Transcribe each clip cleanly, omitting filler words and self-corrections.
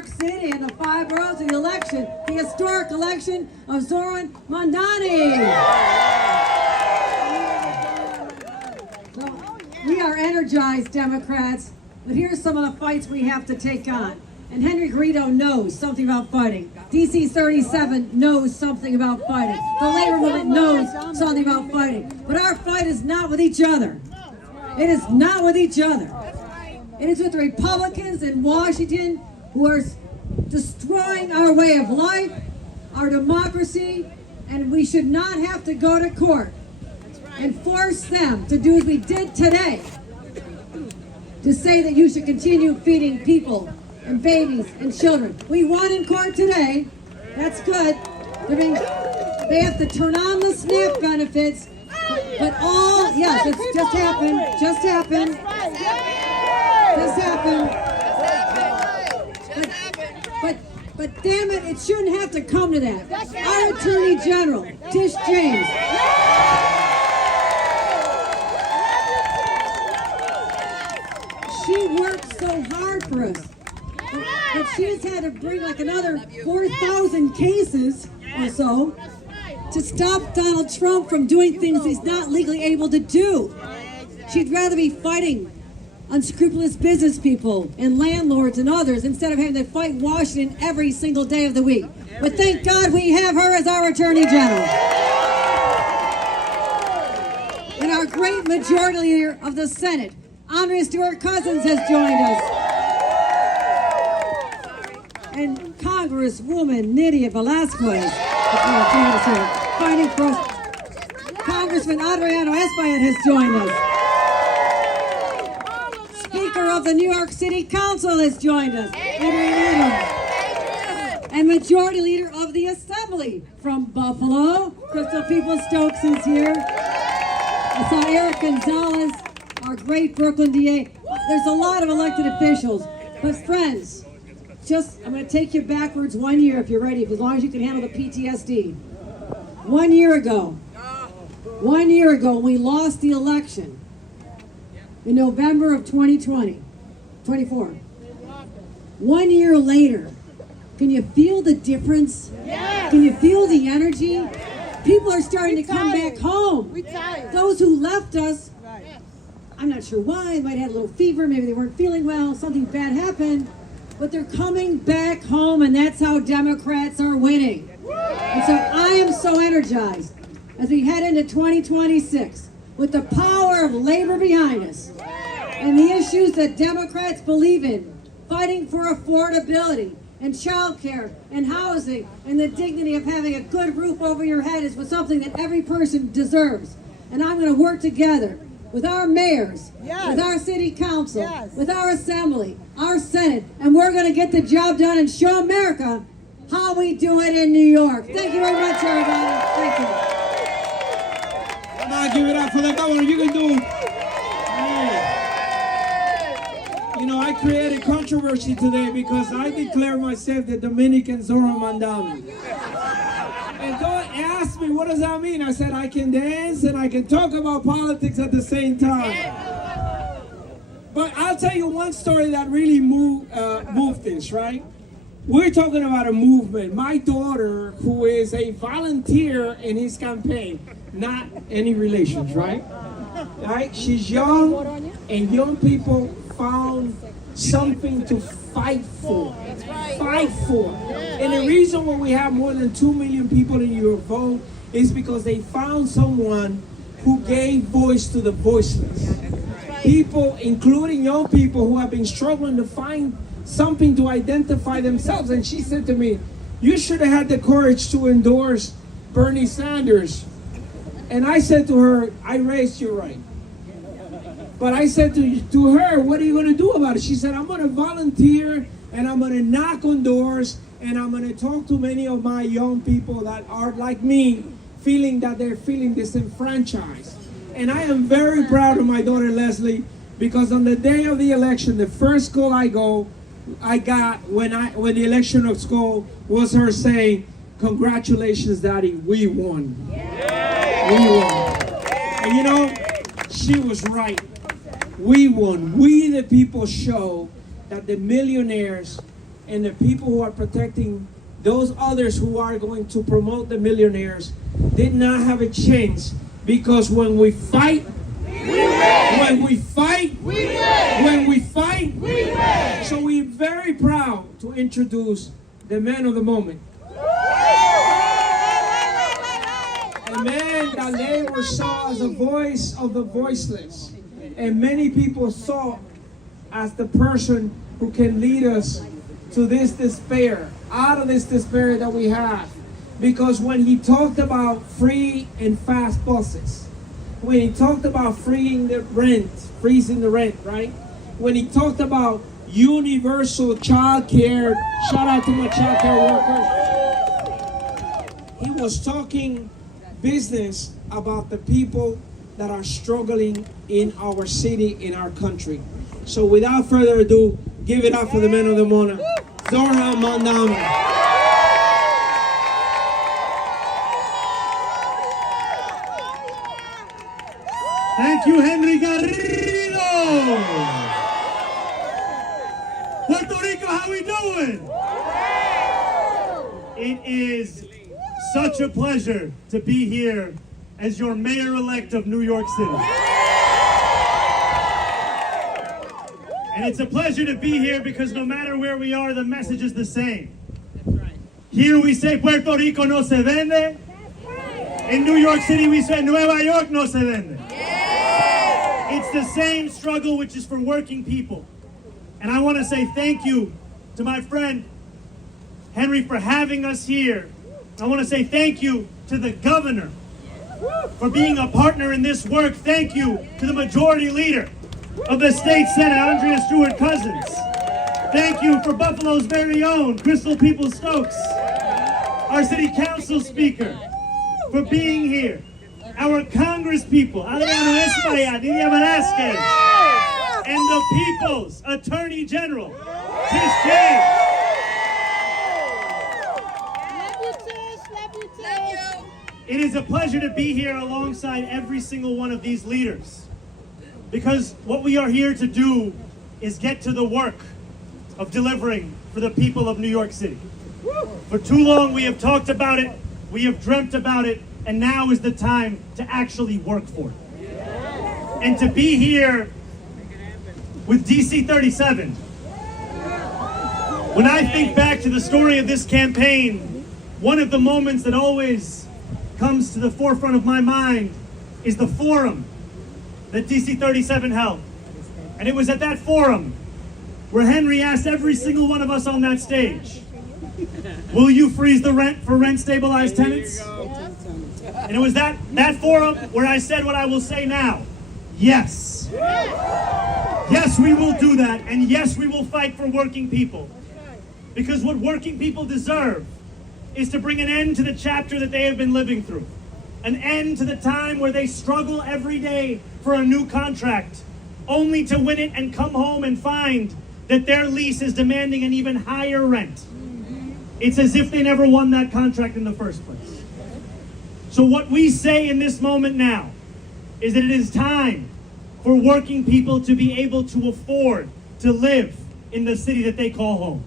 York City and the 5 boroughs of the election, the historic election of Zohran Mamdani. So, we are energized Democrats, but here's some of the fights we have to take on. And Henry Garrido knows something about fighting. DC 37 knows something about fighting. The labor movement knows something about fighting. But our fight is not with each other. It is not with each other. It is with the Republicans in Washington who are destroying our way of life, our democracy, and we should not have to go to court and force them to do as we did today, to say that you should continue feeding people and babies and children. We won in court today. That's good. They have to turn on the SNAP benefits, but all, yes, it's just happened. Just happened. Just happened. But damn it, it shouldn't have to come to that. Our Attorney General, Tish James, she worked so hard for us. But she's had to bring like another 4,000 cases or so to stop Donald Trump from doing things he's not legally able to do. She'd rather be fighting unscrupulous business people and landlords and others instead of having to fight Washington every single day of the week. But thank God we have her as our Attorney General. And our great majority leader of the Senate, Andrea Stewart Cousins, has joined us. And Congresswoman Nydia Velasquez, fighting for us. Congressman Adriano Espaillat has joined us. Speaker of the New York City Council has joined us, Adrian Adams. And Majority Leader of the Assembly from Buffalo, Crystal Peoples-Stokes is here. I saw Eric Gonzalez, our great Brooklyn DA. There's a lot of elected officials, but friends, I'm going to take you backwards 1 year if you're ready, as long as you can handle the PTSD. 1 year ago, we lost the election in November of 24. 1 year later, can you feel the difference? Yes. Can you feel the energy? People are starting to come back home. Those who left us, I'm not sure why, they might have had a little fever, maybe they weren't feeling well, something bad happened. But they're coming back home, and that's how Democrats are winning. And so I am so energized as we head into 2026 with the power of labor behind us and the issues that Democrats believe in, fighting for affordability and child care and housing and the dignity of having a good roof over your head is something that every person deserves. And I'm going to work together with our mayors, with our city council, with our assembly, our Senate, and we're going to get the job done and show America how we do it in New York. Thank you very much, everybody. Thank you. Come on, give it up for the governor. You can do it. You know, I created controversy today because I declare myself the Dominican Zohran Mamdani. And don't ask me, what does that mean? I said, I can dance and I can talk about politics at the same time. But I'll tell you one story that really moved this, right? We're talking about a movement. My daughter, who is a volunteer in his campaign, not any relations, right? Right? She's young, and young people found something to fight for. Fight for. And the reason why we have more than 2 million people in your vote is because they found someone who gave voice to the voiceless. People, including young people who have been struggling to find something to identify themselves. And she said to me, you should have had the courage to endorse Bernie Sanders. And I said to her, I raised you right. But I said to her, what are you going to do about it? She said, I'm going to volunteer and I'm going to knock on doors and I'm going to talk to many of my young people that are like me, feeling that they're feeling disenfranchised. And I am very proud of my daughter Leslie, because on the day of the election, the first call I got when the election was called was her saying, congratulations, Daddy, we won. Yeah. We won. And you know, she was right. We won. We the people show that the millionaires and the people who are protecting those others who are going to promote the millionaires did not have a chance, because when we fight, we win. When we fight, we win. When we fight, we win. So we're very proud to introduce the man of the moment. A man that labor saw as a voice of the voiceless, and many people saw as the person who can lead us to this despair, out of this despair that we have. Because when he talked about free and fast buses, when he talked about freezing the rent, right? When he talked about universal child care, shout out to my child care workers, he was talking business about the people that are struggling in our city, in our country. So without further ado, give it up for the man of the moment, Zohran Mamdani. Thank you, Henry Garrido. Puerto Rico, how we doing? It is such a pleasure to be here as your mayor-elect of New York City. And it's a pleasure to be here because no matter where we are, the message is the same. Here we say Puerto Rico no se vende. In New York City we say Nueva York no se vende. It's the same struggle, which is for working people. And I want to say thank you to my friend Henry for having us here. I want to say thank you to the governor for being a partner in this work. Thank you to the majority leader of the state senate, Andrea Stewart-Cousins. Thank you for Buffalo's very own Crystal Peoples-Stokes, our city council speaker, for being here. Our Congress people, Adriano Espaillat, Nidia Velazquez, and the people's Attorney General, Tish James. It is a pleasure to be here alongside every single one of these leaders, because what we are here to do is get to the work of delivering for the people of New York City. For too long we have talked about it, we have dreamt about it, and now is the time to actually work for it. And to be here with DC 37, when I think back to the story of this campaign, one of the moments that always comes to the forefront of my mind is the forum that DC 37 held. And it was at that forum where Henry asked every single one of us on that stage, will you freeze the rent for rent-stabilized tenants? And it was that forum where I said what I will say now. Yes. Yes, we will do that. And yes, we will fight for working people. Because what working people deserve is to bring an end to the chapter that they have been living through. An end to the time where they struggle every day for a new contract, only to win it and come home and find that their lease is demanding an even higher rent. It's as if they never won that contract in the first place. So what we say in this moment now is that it is time for working people to be able to afford to live in the city that they call home.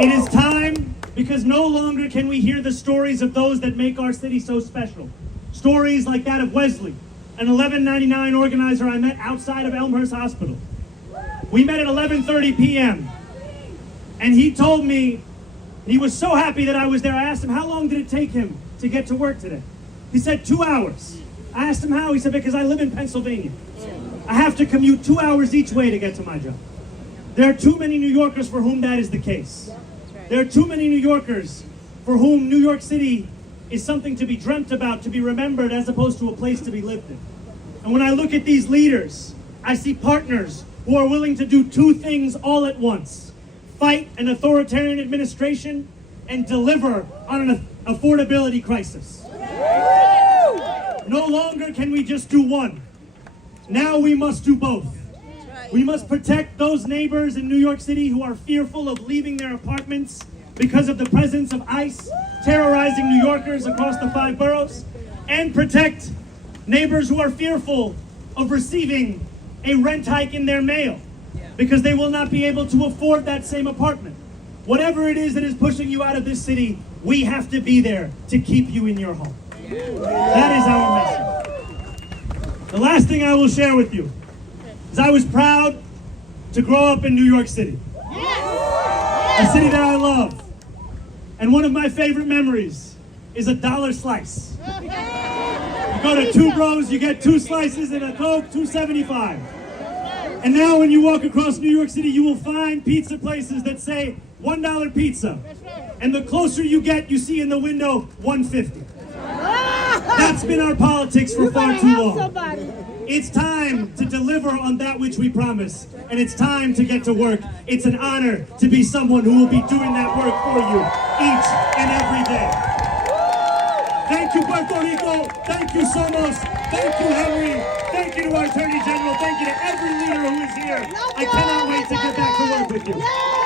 It is time because no longer can we hear the stories of those that make our city so special. Stories like that of Wesley, an 1199 organizer I met outside of Elmhurst Hospital. We met at 11:30 p.m. and he told me, he was so happy that I was there. I asked him, how long did it take him to get to work today? He said 2 hours. I asked him how. He said, because I live in Pennsylvania. I have to commute 2 hours each way to get to my job. There are too many New Yorkers for whom that is the case. There are too many New Yorkers for whom New York City is something to be dreamt about, to be remembered, as opposed to a place to be lived in. And when I look at these leaders, I see partners who are willing to do two things all at once: fight an authoritarian administration and deliver on an affordability crisis. No longer can we just do one. Now we must do both. We must protect those neighbors in New York City who are fearful of leaving their apartments because of the presence of ICE terrorizing New Yorkers across the 5 boroughs, and protect neighbors who are fearful of receiving a rent hike in their mail. because they will not be able to afford that same apartment. Whatever it is that is pushing you out of this city, we have to be there to keep you in your home. That is our message. The last thing I will share with you is I was proud to grow up in New York City. A city that I love. And one of my favorite memories is a dollar slice. You go to Two Bros, you get 2 slices and a Coke, $2.75. And now when you walk across New York City, you will find pizza places that say $1 pizza. And the closer you get, you see in the window $1.50. That's been our politics for far too long. It's time to deliver on that which we promise. And it's time to get to work. It's an honor to be someone who will be doing that work for you each and every day. Thank you, Puerto Rico. Thank you, Somos. Thank you, Henry. Thank you to our Attorney General. Thank you to every leader who is here. I cannot wait to get back to work with you.